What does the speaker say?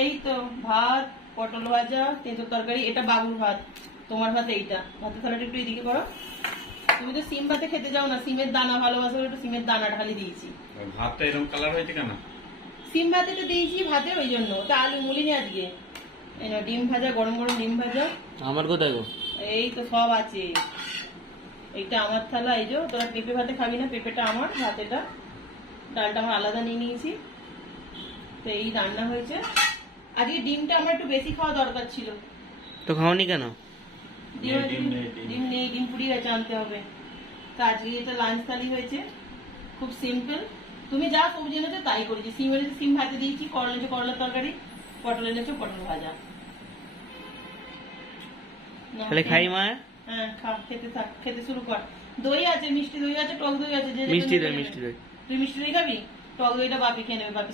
এই তো ভাত, পটল ভাজা, তেঁতুল তরকারি। এটা বাবুর ভাত, তোমার ভাত এইটা। ভাতের থালাটা একটু এদিকে করো। তুমি তো সিম ভাতে খেতে যাও না, সিমের দানা ভালোবাসো, একটু সিমের দানা ঢালি দিয়েছি। ভাতটা এরকম কালার হয়েছে কেন? সিম ভাতে তো দিয়েছি ভাতে, ওই জন্য। তা আলু মুলিনি আজকে। ডিম ভাজা, গরম গরম ডিম ভাজা। আমার কোথায় গো? এই তো সব আছে। এইটা আমার থালা। এই যে তোরা পেঁপে ভাতে খাবি না, পেঁপেটা আমার, ভাতেটা। ডালটা আমার আলাদা নিয়ে নিয়েছি। তো এই রান্না হয়েছে আজকে। ডিমটা আমার একটু বেশি খাওয়া দরকার ছিল। তো খাওনি কেন? ডিম নেই, ডিম পুড়িয়ে গেছে, আনতে হবে। তো আজকে এটা লাঞ্চ থালি হয়েছে, খুব সিম্পল। তুমি যা সবজি এনেছো তাই করেছি। সিম এনেছে, সিম ভাতে দিয়েছি। করলা এনেছো, করলার তরকারি। পটল এনেছো, পটল ভাজা। তাহলে খাই মা। হ্যাঁ খা, খেতে থাক, খেতে শুরু কর। দই আছে, মিষ্টি দই আছে, টক দই আছে। মিষ্টি দই, মিষ্টি দই। তুই মিষ্টি দই খাবি? টক দইটা বাপি খেয়ে নেবে, বাপি।